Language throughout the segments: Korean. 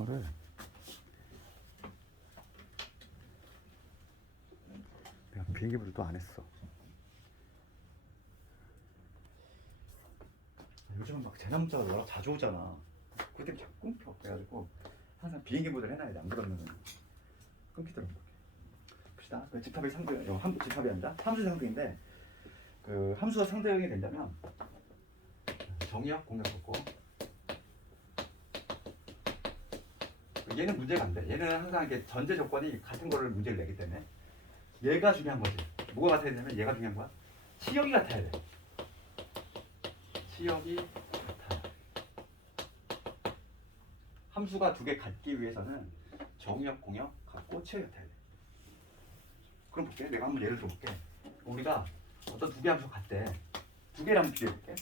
이거를 내가 비행기부를 또 안 했어. 요즘은 막 재난 문자가 워낙 자주 오잖아. 그것 때문에 자꾸 끊겨. 그래가지고 항상 비행기 모드를 해놔야 돼. 안 그러면 끊기더라고. 봅시다. 그 집합의 상대, 집합이 아니라 함수 상대인데, 그 함수가 상대형이 된다면 정의역 공략 썼고, 얘는 문제가 안 돼. 얘는 항상 이게 전제 조건이 같은 거를 문제를 내기 때문에 얘가 중요한 거지. 뭐가 같아야 되냐면 얘가 중요한 거야. 치역이 같아야 돼. 치역이 같아. 함수가 두 개 같기 위해서는 정의역, 공역 같고 치역이 같아야 돼. 그럼 볼게. 내가 한번 예를 들어볼게. 우리가 어떤 두 개 함수 같대. 두 개를 한번 비교해볼게.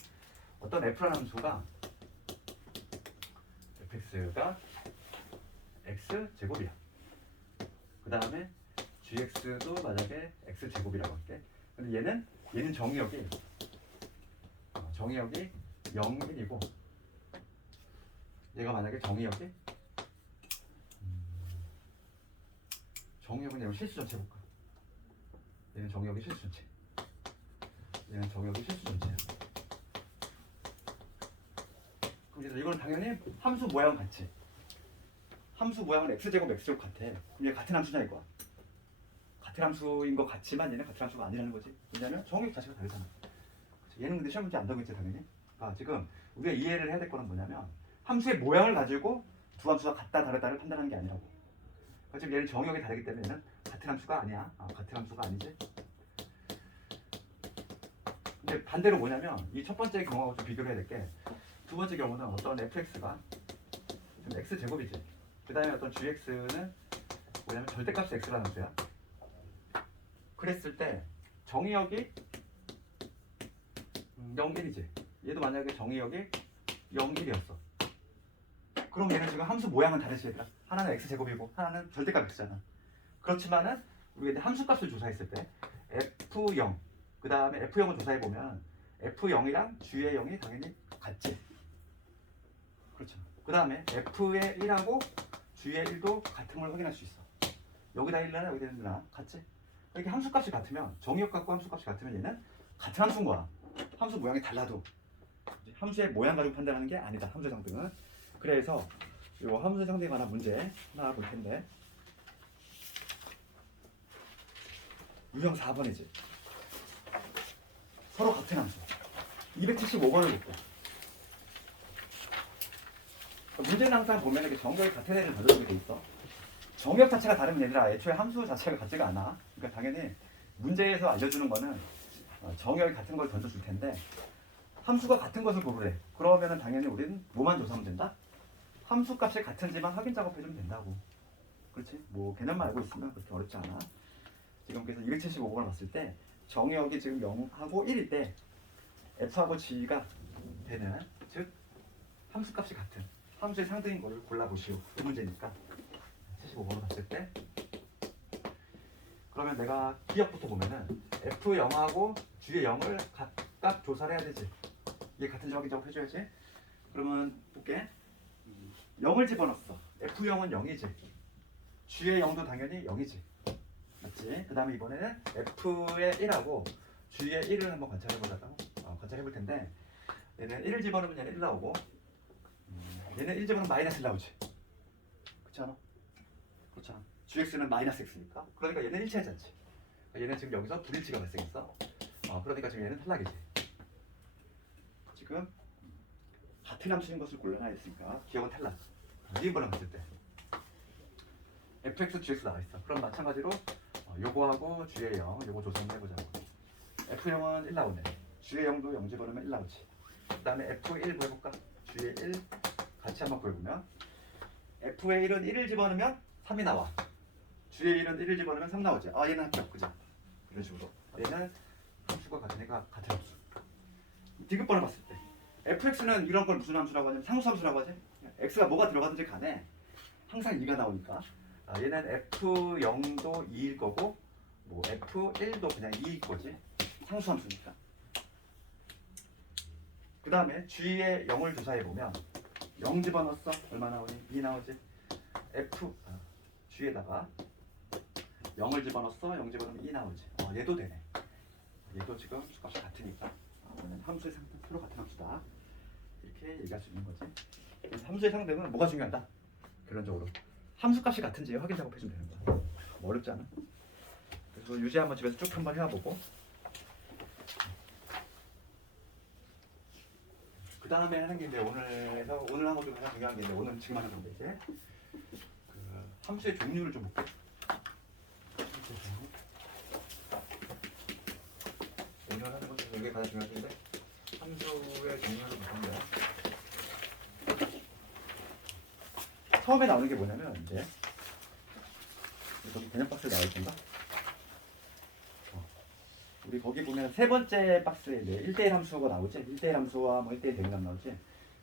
어떤 f라는 함수가 fx가 x제곱이야. 그 다음에 gx도 만약에 x제곱이라고 할게. 근데 얘는 정의역이 0, 1이고 얘가 만약에 정의역은 얘는 실수 전체 볼까? 얘는 정의역이 실수 전체. 얘는 정의역이 실수 전체야. 그럼 이거는 당연히 함수 모양은 같지. 함수 모양은 x제곱 x제곱 같아. 그럼 얘 같은 함수냐 이거야. 같은 함수인 것 같지만 얘는 같은 함수가 아니라는 거지. 왜냐면 정의역 자체가 다르잖아. 얘는 근데 시험 문제 안 나오겠지 당연히. 지금 우리가 이해를 해야 될 거는 뭐냐면 함수의 모양을 가지고 두 함수가 같다 다르다를 판단하는 게 아니라고. 지금 얘는 정의역이 다르기 때문에 얘는 같은 함수가 아니야. 같은 함수가 아니지. 근데 반대로 뭐냐면 이 첫 번째 경우하고 좀 비교를 해야 될 게, 두 번째 경우는 어떤 fx가 좀 x제곱이지. 그 다음에 어떤 gx는 뭐냐면 절대값이 x라는 함수야. 그랬을 때 정의역이 0, 1이지. 얘도 만약에 정의역이 0, 1이었어. 그럼 얘는 지금 함수 모양은 다르지 얘들아. 하나는 x제곱이고 하나는 절대값 x잖아. 그렇지만은 우리가 함수값을 조사했을 때 f0 그 다음에 f0을 조사해보면 f0이랑 g의 0이 당연히 같지. 그렇죠. 그 다음에 f의 1하고 g의 1도 같은 걸 확인할 수 있어. 여기다 1나 여기다 1나 같지. 이렇게 함수값이 같으면 정의역 갖고 함수값이 같으면 얘는 같은 함수인 거야. 함수 모양이 달라도 함수의 모양 가지고 판단하는 게 아니다. 함수 상등은. 그래서 이 함수 상등에 관한 문제 하나 볼 텐데, 유형 4번이지. 서로 같은 함수. 275번을 볼게. 문제는 항상 보면 이렇게 정의역이 같은 애를 가져오게 돼 있어. 정의역 자체가 다른 얘들아 애초에 함수 자체가 같지가 않아. 그러니까 당연히 문제에서 알려주는 거는 정의역이 같은 걸 던져줄 텐데, 함수가 같은 것을 고르래. 그러면은 당연히 우리는 뭐만 조사하면 된다? 함수 값이 같은지만 확인 작업해주면 된다고. 그렇지? 뭐 개념만 알고 있으면 그렇게 어렵지 않아. 지금 그래서 275번을 봤을 때 정의역이 지금 0하고 1일 때 f하고 g가 되는, 즉 함수 값이 같은 함수의 상등인 거를 골라보시오. 그 문제니까 75번을 봤을 때, 그러면 내가 기억부터 보면은 f0하고 g의 0을 각각 조사를 해야 되지. 이게 같은지 확인 작업해줘야지. 그러면 볼게. 0을 집어넣었어. f0은 0이지. g의 0도 당연히 0이지. 맞지? 그 다음에 이번에는 f의 1하고 g의 1을 한번 관찰해보자고. 관찰해볼 텐데, 얘는 1을 집어넣으면 얘는 1 나오고, 얘는 1 집어넣으면 마이너스 1 나오지. 그렇지 않아? 그렇지 않아? gx는 마이너스 x니까. 그러니까 얘는 일치하지 않지. 얘는 지금 여기서 불일치가 발생했어. 그러니까 지금 얘는 탈락이지. 지금 같은 함수인 것을 골라놔야 했으니까 기억은 탈락. 니은번을 봤을 때 fx, gx 나와있어. 그럼 마찬가지로 요거하고 g의 0 요거 조사를 해보자고. f0은 1 나오네. g의 0도 0 집어넣으면 1 나오지. 그 다음에 f1 구해볼까? g의 1 같이 한번 구해보면 f의 1은 1을 집어넣으면 3이 나와. g의 1은 1을 집어넣으면 3 나오지. 얘는 합격. 그죠? 이런 식으로 얘는 함수가 같은 애가 같은 함수. 디귿번을 봤을 때 fx는 이런 걸 무슨 함수라고 하냐면 상수함수라고 하지. x가 뭐가 들어가든지 간에 항상 2가 나오니까 얘는 f0도 2일 거고 뭐 f1도 그냥 2일 거지. 상수함수니까. 그 다음에 g의 0을 조사해보면 0 집어넣었어. 얼마 나오니? 2 나오지. f g에다가 0을 집어넣었어. 0 집어넣으면 2 나오지. 얘도 되네. 얘도 지금 함수값이 같으니까 함수의 상등 표로 같은 함수다. 이렇게 얘기할 수 있는 거지. 함수의 상등은 뭐가 중요하다? 결론적으로 함수값이 같은지 확인 작업해주면 되는 거야. 어렵지 않아. 그래서 유지 한번 집에서 쭉 한번 해와보고 그 다음에 하는 게 이제 오늘 한 거 중 가장 중요한 게 이제 오늘 지금 하는 건데 이제 그 함수의 종류를 좀 볼게. 오늘 하는 것 중에 이게 가장 중요한 건데 함수의 종류를 볼 건데 처음에 나오는 게 뭐냐면 이제 여기 개념 박스에 나올 텐가? 우리 거기 보면 세 번째 박스에 이제 1대1 함수가 나오지. 1대1 함수와 뭐 1대1 대응함 나오지.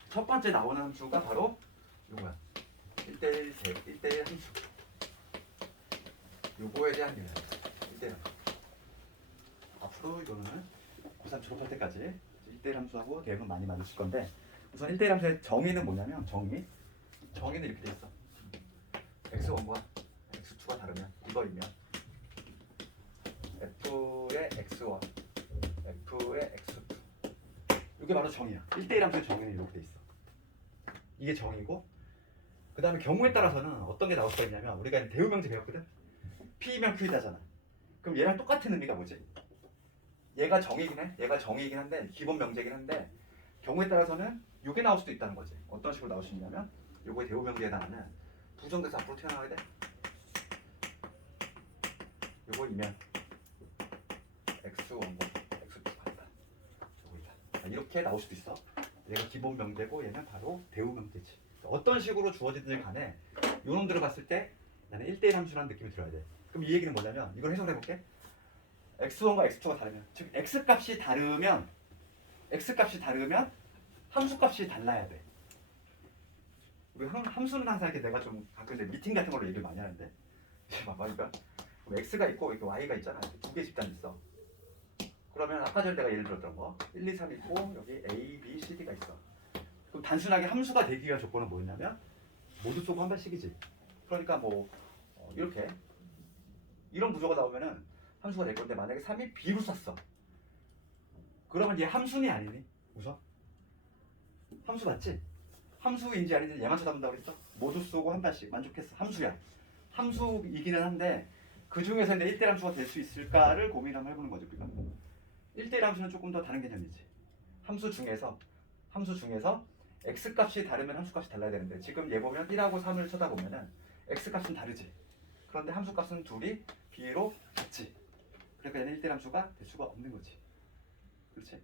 첫 번째 나오는 함수가 바로 이거야. 1대1 함수. 요거에 대한 개념. 1대1 함수. 앞으로 이거는 고3 졸업할 때까지 1대1 함수하고 대응은 많이 맞을 건데 우선 1대1 함수의 정의는 뭐냐면 정의는 이렇게 돼 있어. x1과 x2가 다르면 이거이면 f의 x1, f의 x2 이게 바로 정의야. 1대1 함수의 정의는 이렇게 돼 있어. 이게 정의고 그 다음에 경우에 따라서는 어떤 게 나올 수가 있냐면 우리가 대우명제 배웠거든. P면 Q이다잖아. 그럼 얘랑 똑같은 의미가 뭐지? 얘가 정의긴 해. 얘가 정의긴 한데 기본 명제긴 한데 경우에 따라서는 이게 나올 수도 있다는 거지. 어떤 식으로 나올 수 있냐면 요거의 대우명제에 해당하는 부정대사 앞으로 튀어나와야 돼. 요거이면 x1과 x2 같다. 저거이다. 이렇게 나올 수도 있어. 얘가 기본 명제고 얘는 바로 대우 명제지. 어떤 식으로 주어지든지 간에 요놈들을 봤을 때 나는 1대1 함수라는 느낌이 들어야 돼. 그럼 이 얘기는 뭐냐면 이걸 해석해 볼게. x1과 x2가 다르면 즉 x값이 다르면 함수값이 달라야 돼. 우리 함수는 항상 이렇게 내가 좀 가끔 이제 미팅 같은 걸로 얘기를 많이 하는데 그러니까 x가 있고 이렇게 y가 있잖아. 두 개 집단 있어. 그러면 아까 전에 내가 예를 들었던 거 1, 2, 3 있고 여기 a, b, c, d가 있어. 그럼 단순하게 함수가 되기 위한 조건은 뭐였냐면 모두 쏘고 한 발씩이지. 그러니까 뭐 이렇게 이런 구조가 나오면은 함수가 될 건데 만약에 3이 b로 쐈어. 그러면 얘 함수니 아니니? 웃어? 함수 맞지? 함수인지 아닌지 얘만 쳐다본다고 그랬어? 모두 쏘고 한 발씩 만족했어. 함수야. 함수이기는 한데 그 중에서 이제 1대1 함수가 될 수 있을까를 고민 한번 해보는 거죠. 우리가 1대1 함수는 조금 더 다른 개념이지. 함수 중에서 x값이 다르면 함수값이 달라야 되는데 지금 얘 보면 1하고 3을 쳐다보면은 x값은 다르지. 그런데 함수값은 둘이 b로 같지. 그러니까 얘는 1대1 함수가 될 수가 없는 거지. 그렇지?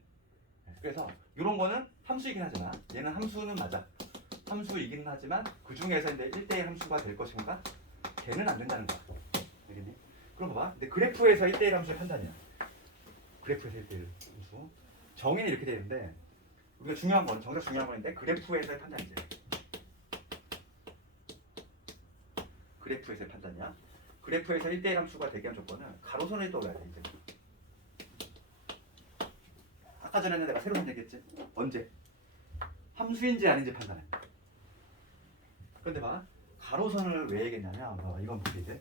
그래서 이런 거는 함수이긴 하지만 얘는 함수는 맞아. 함수이긴 하지만 그 중에서 이제 1대1 함수가 될 것인가? 걔는 안 된다는 거야. 알겠니? 그럼 봐봐. 근데 그래프에서 1대1 함수의 판단이야. 그래프에서 1대1 함수. 정의는 이렇게 되는데 우리가 중요한 건 정작 중요한 건데 그래프에서의 판단이지. 그래프에서의 판단이야. 그래프에서 1대1 함수가 되게 한 조건은 가로선을 떠올려야 돼. 이제. 아까 전에는 내가 새로 선택했지. 언제? 함수인지 아닌지 판단해. 그런데 봐. 가로선을 왜 얘기했냐면 이건 뭐지 이제?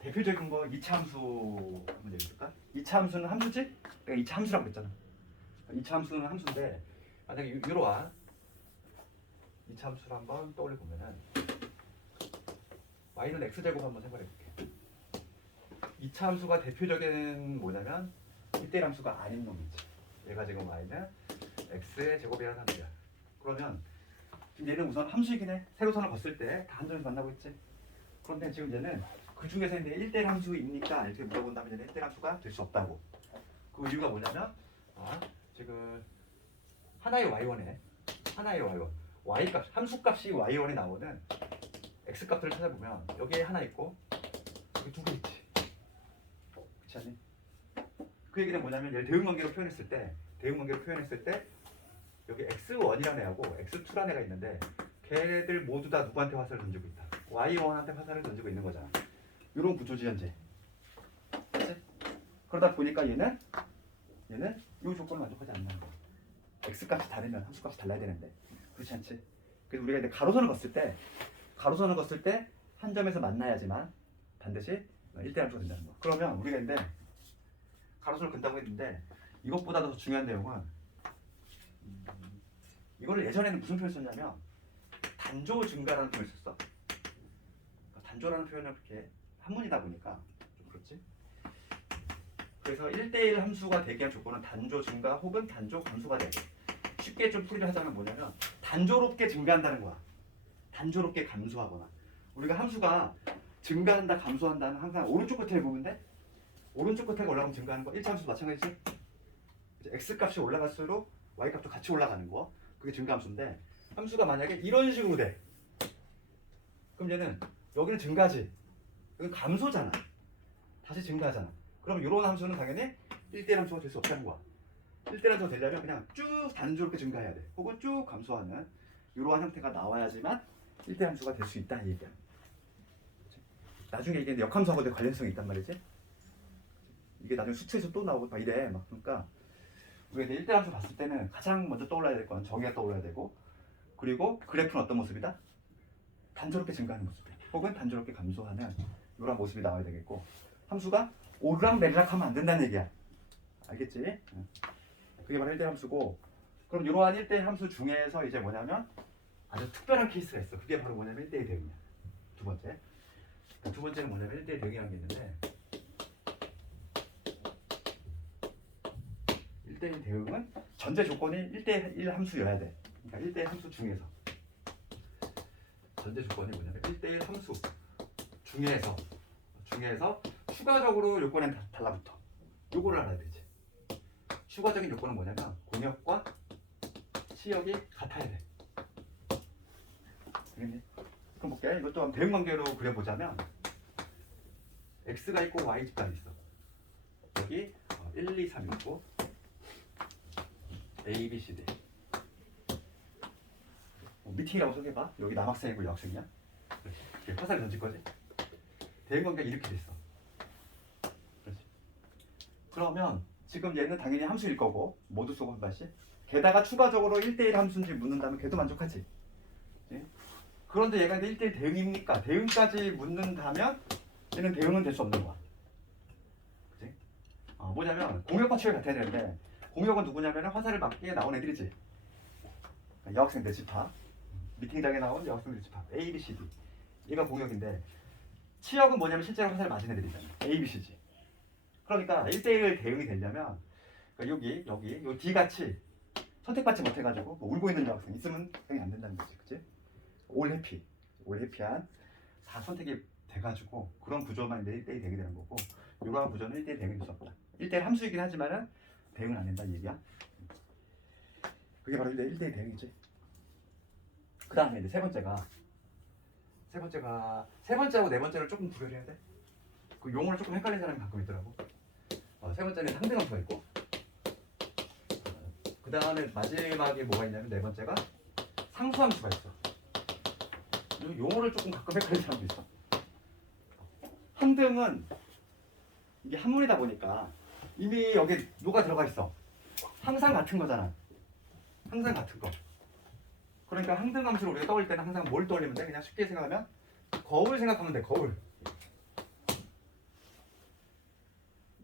대표적인 거 2차 함수 한번 얘기해볼까? 2차 함수는 함수지? 내가 2차 함수라고 그랬잖아. 2차 함수는 함수인데 만약에 이러와 2차 함수를 한번 떠올려보면은 y는 x제곱 한번 생각해볼게. 2차 함수가 대표적인 뭐냐면 1대1 함수가 아닌 놈이지. 얘가 지금 y는 x의 제곱이라는 함수야. 그러면 지금 얘는 우선 함수이긴 해. 세로선을 봤을 때 다 한 점에서 만나고 있지. 그런데 지금 얘는 그 중에서 이제 1대1 함수입니까? 이렇게 물어본다면 얘는 1대1 함수가 될 수 없다고. 그 이유가 뭐냐면 지금 하나의 y1에 y값 함수값이 y1에 나오는 x값들을 찾아보면 여기에 하나 있고 여기 두 개 있지. 그렇지 않니? 그 얘기는 뭐냐면 얘를 대응관계로 표현했을 때 여기 x1이라는 애하고 x2라는 애가 있는데 걔네들 모두 다 누구한테 화살을 던지고 있다. y1한테 화살을 던지고 있는 거잖아. 이런 구조지 현재. 그렇지? 그러다 보니까 얘는 이 조건을 만족하지 않는 거야. x값이 다르면 함수값이 달라야 되는데 그렇지 않지. 그래서 우리가 이제 가로선을 걷을 때 한 점에서 만나야지만 반드시 1대 함수가 된다는 거. 그러면 우리가 이제 가로선을 긋다고 했는데 이것보다 더 중요한 내용은 이거를 예전에는 무슨 표현을 썼냐면 단조 증가라는 표현을 썼어. 단조라는 표현은 그렇게 한문이다 보니까 좀 그렇지. 그래서 1대1 함수가 되게 한 조건은 단조 증가 혹은 단조 감소가 돼. 쉽게 좀 풀이를 하자면 뭐냐면 단조롭게 증가한다는 거야. 단조롭게 감소하거나. 우리가 함수가 증가한다 감소한다는 항상 오른쪽 끝에 보면 돼. 오른쪽 끝에 올라가면 증가하는 거. 1차 함수도 마찬가지지. x 값이 올라갈수록 y 값도 같이 올라가는 거. 그게 증가함수인데 함수가 만약에 이런 식으로 돼. 그럼 얘는 여기는 증가지. 여기 감소잖아. 다시 증가하잖아. 그럼 이런 함수는 당연히 1대1 함수가 될 수 없다는 거야. 1대1 함수가 되려면 그냥 쭉 단조롭게 증가해야 돼. 혹은 쭉 감소하는 이러한 형태가 나와야지만 1대1 함수가 될 수 있다 이 얘기야. 나중에 이게 역함수하고도 관련성이 있단 말이지. 이게 나중에 수치에서 또 나오고 막 이래. 막 그러니까 우리가 이제 1대1 함수 봤을 때는 가장 먼저 떠올라야 될 건 정의가 떠올라야 되고, 그리고 그래프는 어떤 모습이다? 단조롭게 증가하는 모습이야. 혹은 단조롭게 감소하는 이런 모습이 나와야 되겠고, 함수가 오르락내리락 하면 안 된다는 얘기야. 알겠지? 그게 바로 1대1 함수고, 그럼 이러한 1대1 함수 중에서 이제 뭐냐면 아주 특별한 케이스가 있어. 그게 바로 뭐냐면 1대1 대응이야. 두 번째. 두 번째는 뭐냐면 1대1 대응이라는 게 있는데, 1대1 대응은 전제 조건이 1대1 함수여야 돼. 그러니까 1대1 함수 중에서 전제 조건이 뭐냐면 1대1 함수 중에서 추가적으로 요건엔 달라붙어. 요거를 알아야 되지. 추가적인 요건은 뭐냐면 공역과 치역이 같아야 돼. 알겠니? 그럼 볼게. 이것도 한번 대응 관계로 그려보자면 x가 있고 y 집단이 있어. 여기 1, 2, 3 있고 A, B, C, D. 미팅이라고 소개해봐. 여기 남학생이고 여학생이야. 화살을 던질 거지. 대응 관계가 이렇게 됐어. 그렇지. 그러면 지금 얘는 당연히 함수일 거고 모두 쏘고 한 발씩. 게다가 추가적으로 1대1 함수인지 묻는다면 걔도 만족하지. 네? 그런데 얘가 1대1 대응입니까? 대응까지 묻는다면 얘는 대응은 될 수 없는 거야. 그치? 뭐냐면 공역과 치역이 같아야 되는데, 공역은 누구냐면 화살을 맞게 나온 애들이지. 여학생들 집합. 미팅장에 나온 여학생들 집합. A, B, C, D. 얘가 공역인데, 치역은 뭐냐면 실제로 화살을 맞은 애들이잖아. A, B, C지. 그러니까 1대1 대응이 되려면 그러니까 여기 요 D같이 선택받지 못해가지고 뭐 울고 있는 여학생 있으면 대응이 안 된다는 거지. 그치? 올 해피한 4 선택이 돼가지고 그런 구조만 이제 1대1 대응이 되는 거고, 이러한 구조는 1대1 대응이 될 수 없다. 1대1 함수이긴 하지만은 대응은 안 된다는 얘기야. 그게 바로 1대1 대응이지. 그 다음에 이제 세 번째하고 네 번째를 조금 구별해야 돼. 그 용어를 조금 헷갈리는 사람이 가끔 있더라고. 세 번째는 상대함수가 있고, 그 다음에 마지막에 뭐가 있냐면 네 번째가 상수함수가 있어. 용어를 조금 가끔 헷갈리는 사람도 있어. 항등은 이게 한문이다 보니까 이미 여기 뭐가 들어가 있어. 항상 같은 거잖아. 항상 같은 거. 그러니까 항등함수를 우리가 떠올릴 때는 항상 뭘 떠올리면 돼? 그냥 쉽게 생각하면 거울 생각하면 돼. 거울.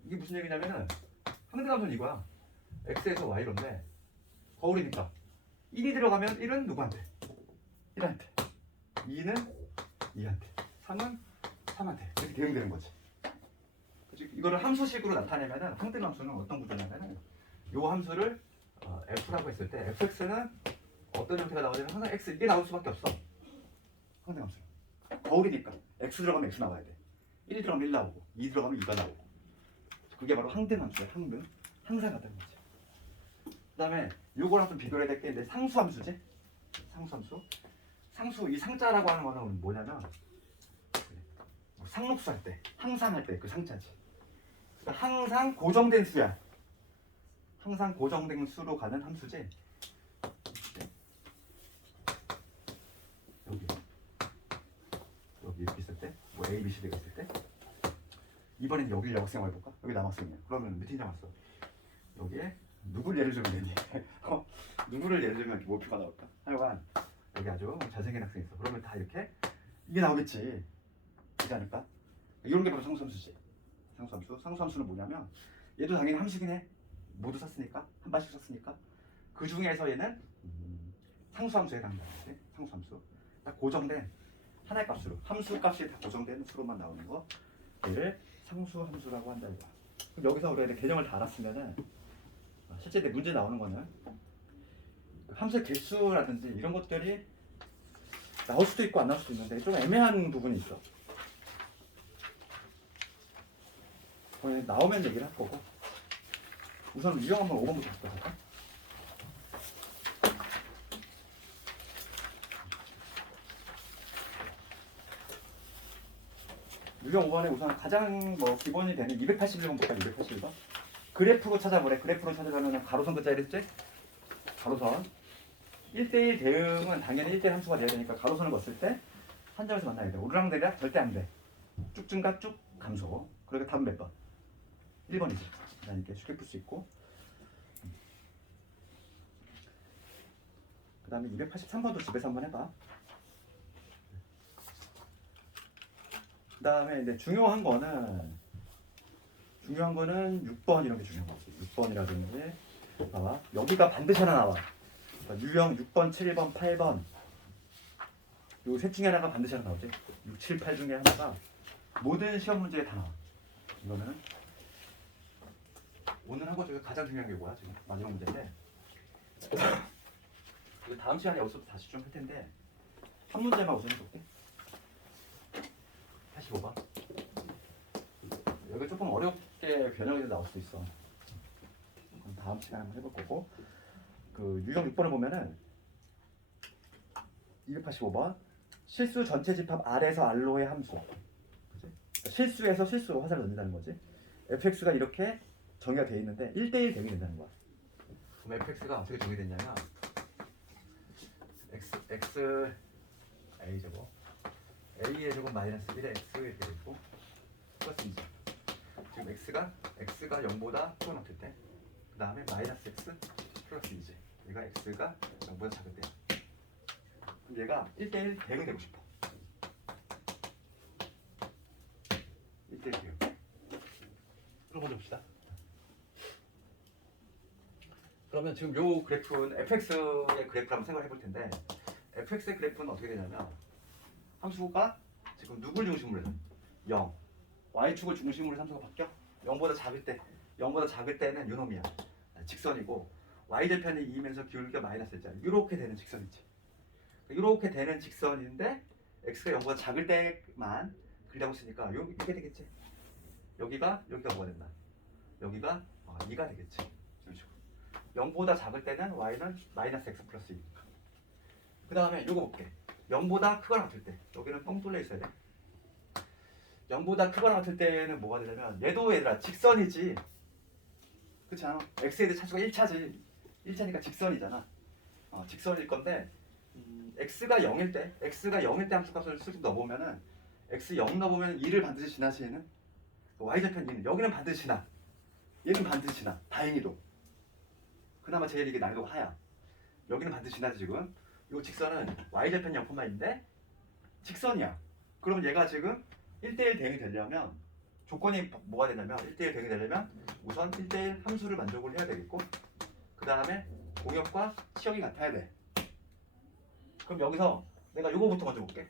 이게 무슨 얘기냐면은 항등함수는 이거야. x에서 y로인데 거울이니까 1이 들어가면 1은 누구한테? 1한테. 2는 2한테. 3은 3한테. 이렇게 대응되는 거지. 이거를 함수식으로 나타내면은 항등함수는 어떤 구조냐면은 요 함수를 f라고 했을 때 fx는 어떤 형태가 나오냐면 항상 x 이게 나올 수밖에 없어. 항등함수. 거울이니까 x 들어가면 x 나와야 돼. 1 들어가면 1 나오고 2 들어가면 2가 나오고. 그게 바로 항등함수야. 항등. 항상 같다는 거지. 그 다음에 요거랑 좀 비교해야 될 게 이제 상수함수지. 상수 이 상자라고 하는 거는 뭐냐면 상록수 할 때, 항상 할 때 그 상자지. 그러니까 항상 고정된 수야. 항상 고정된 수로 가는 함수지. 여기 이렇게 있을 때, 뭐 A, B, C, D가 있을 때, 이번엔 여기 여학생 해볼까? 여기 남학생이야. 그러면 미팅장 왔어. 여기에 누굴 예를 들면 되니? 누굴 누구를 예를 들면 이렇게 목표가 나올까? 하여간 여기 아주 잘생긴 학생이 있어. 그러면 다 이렇게 이게 나오겠지. 그렇지 않을까? 이런 게 바로 상수함수지. 상수함수는 뭐냐면 얘도 당연히 함수긴 해. 모두 썼으니까 한 반씩 썼으니까 그 중에서 얘는 상수함수에 해당한다. 상수함수. 딱 고정된 하나의 값으로 함수 값이 다 고정된 수로만 나오는 거 얘를 상수함수라고 한다 이거. 그럼 여기서 우리가 개념을 다 알았으면은 실제 내 문제 나오는 거는 함수의 개수라든지 이런 것들이 나올 수도 있고 안 나올 수도 있는데 좀 애매한 부분이 있어. 나오면 얘기를 할 거고 우선 유형 한번 5번부터 볼까? 유형 5번에 우선 가장 기본이 되는 281번 볼까? 281번 그래프로 찾아보래. 그래프로 찾아가면 가로선 글자 이랬지? 가로선 1대1 대응은 당연히 1대1 함수가 돼야 되니까 가로선을 넣었을 때 한 점에서 만나야 돼. 오르락내리락 절대 안 돼. 쭉 증가 쭉 감소. 그러니까 답은 몇 번? 1번이지. 난 이렇게 쉽게 풀 수 있고 그 다음에 283번도 집에서 한번 해봐. 그 다음에 이제 중요한 거는 6번 이런 게 중요한 거지. 6번이라든지 봐봐. 여기가 반드시 하나 나와. 그러니까 유형 6번, 7번, 8번 요 셋 중에 하나가 반드시 하나 나오지. 6, 7, 8 중에 하나가 모든 시험 문제에 다 나와. 이거는 오늘 한 거 중에 가장 중요한 게 뭐야? 지금 마지막 문제인데 이거 다음 시간에 여기서 다시 좀 할 텐데 한 문제만 우선 해볼게. 85번 여기 조금 어렵게 변형이 나올 수도 있어. 그럼 다음 시간에 한번 해볼 거고 그 유형 6번을 보면은 285번 실수 전체 집합 R에서 R로의 함수. 그치? 실수에서 실수로 화살을 넣는다는 거지. fx가 이렇게 정의가 되어 있는데 1대1 대응이 된다는 거야. 그럼 fx가 어떻게 정의됐냐면 x a 제곱 a의 제곱 마이너스 1의 x 이렇게 되고 플러스 2죠. 지금 x가 0보다 크고 같을 때 그 다음에 마이너스 x 플러스 2지. 얘가 x가 0보다 작을 때 그럼 얘가 1대1 대응이 되고 싶어. 1대1 대응. 그럼 먼저 봅시다. 그러면 지금 요 그래프는 fx의 그래프를 한번 생각을 해볼 텐데 fx의 그래프는 어떻게 되냐면 함수가 지금 누굴 중심으로 해? 0. y축을 중심으로 함수가 바뀌어? 0보다 작을 때는 요놈이야. 직선이고 y절편이 2이면서 기울기가 마이너스 있잖아. 이렇게 되는 직선이지. 이렇게 되는 직선인데 x가 0보다 작을 때만 그리라고 쓰니까 이게 되겠지. 여기가 뭐가 된다? 여기가 2가 되겠지. 이런 식으로. 0보다 작을 때는 y는 마이너스 x 플러스 2니까. 그 다음에 이거 볼게. 0보다 크거나 같을 때 여기는 뻥 뚫려 있어야 돼. 0보다 크거나 같을 때는 뭐가 되냐면 얘도 얘들아 직선이지. 그렇지 않아? x에 대해 차수가 1차지. 1차니까 직선이잖아. 직선일 건데 x가 0일 때 함수값을 쓱 넣어보면은 x 0 넣어보면 2를 반드시 지나지. 얘는 y절편 2는 여기는 반드시 지나. 얘는 반드시 지나. 다행히도. 그나마 제일 이게 난이도가 하야. 여기는 반드시 지나지. 지금 이 직선은 y절편 0,인데 직선이야. 그럼 얘가 지금 1대1 대응이 되려면 조건이 뭐가 되냐면 1대1 대응이 되려면 우선 1대1 함수를 만족을 해야 되겠고 그 다음에 공역과 치역이 같아야 돼. 그럼 여기서 내가 요거부터 먼저 볼게.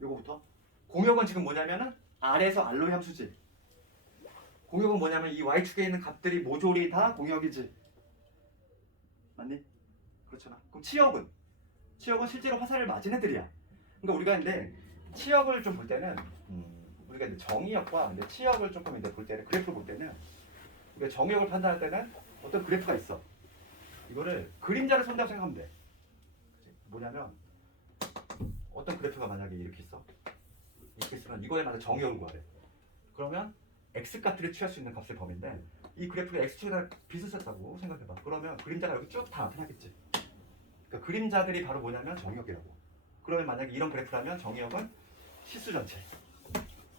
요거부터. 공역은 지금 뭐냐면은 R에서 R로의 함수지. 공역은 뭐냐면 이 y축에 있는 값들이 모조리 다 공역이지. 맞니? 그렇잖아. 그럼 치역은 실제로 화살을 맞은 애들이야. 그러니까 우리가 근데 치역을 좀 볼 때는 우리가 이제 정의역과 이제 치역을 조금 이제 볼 때는 그래프를 볼 때는 우리가 정의역을 판단할 때는 어떤 그래프가 있어. 이거를 그림자를 선다고 생각하면 돼. 뭐냐면 어떤 그래프가 만약에 이렇게 있어. 이렇게 있으면 이거에 맞는 정의역을 구하래. 그러면 x값들이 취할 수 있는 값의 범위인데 이 그래프가 x축에다 빗을 썼다고 생각해봐. 그러면 그림자가 여기 쭉 다 나타나겠지. 그러니까 그림자들이 바로 뭐냐면 정의역이라고. 그러면 만약에 이런 그래프라면 정의역은 실수 전체.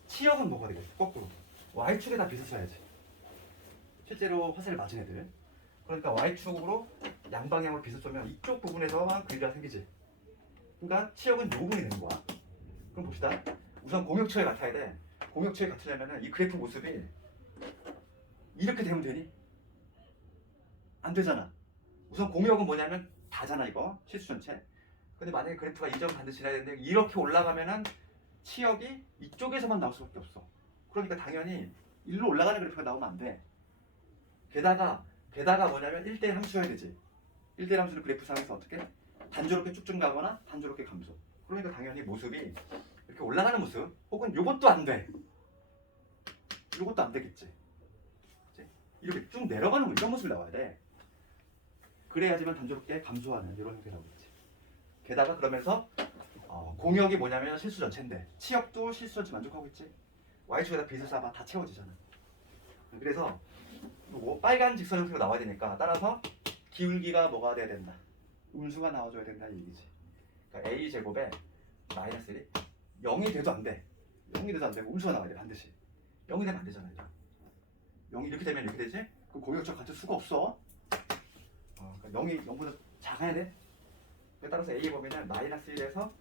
치역은 뭐가 되겠어? 거꾸로 y축에다 빗을 써야지. 실제로 화살을 맞은 애들. 그러니까 y축으로 양방향으로 빛을 쏘면 이쪽 부분에서만 그림자가 생기지. 그러니까 치역은 이 부분이 되는 거야. 그럼 봅시다. 우선 공역처에 같아야 돼. 공역처에 같으려면 이 그래프 모습이 이렇게 되면 되니? 안 되잖아. 우선 공역은 뭐냐면 다잖아 이거 실수 전체. 근데 만약에 그래프가 이 점 반드시 해야 되는데 이렇게 올라가면은 치역이 이쪽에서만 나올 수밖에 없어. 그러니까 당연히 일로 올라가는 그래프가 나오면 안 돼. 게다가 뭐냐면 1대1 함수여야 되지. 1대1 함수는 그래프상에서 어떻게? 단조롭게 쭉쭉 가거나 단조롭게 감소. 그러니까 당연히 모습이 이렇게 올라가는 모습 혹은 요것도 안 돼. 요것도 안 되겠지. 그치? 이렇게 쭉 내려가는 거 이런 모습이 나와야 돼. 그래야지만 단조롭게 감소하는 이런 형태가 나오겠지. 게다가 그러면서 공역이 뭐냐면 실수 전체인데 치역도 실수 전체 만족하고 있지. y축에다 빛을 쏴봐 다 채워지잖아. 그래서 뭐 빨간 직선 형태가 나와야 되니까 따라서 기울기가 뭐가 돼야 된다. 음수가 나와줘야 된다 이 얘기지. 그러니까 a 제곱에 마이너스 1이 0이 돼도 안 돼. 0이 돼도 안 되고 음수가 나와야 돼 반드시. 0이 되면 안 되잖아. 0이 이렇게 되면 이렇게 되지? 그럼 공역적 같을 수가 없어. 그러니까 0이 0보다 작아야 돼. 따라서 a의 범위는 마이너스 1에서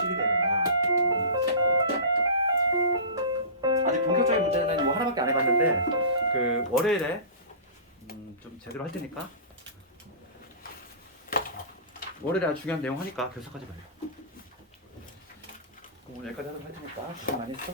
1이 되야 된다. 아직 본격적인 문제는 이거 하나밖에 안 해봤는데 그 월요일에 좀 제대로 할 테니까 월요일에 아주 중요한 내용 하니까 결석하지 말고 오늘 여기까지 하도록 할 테니까 고생 많이 했어.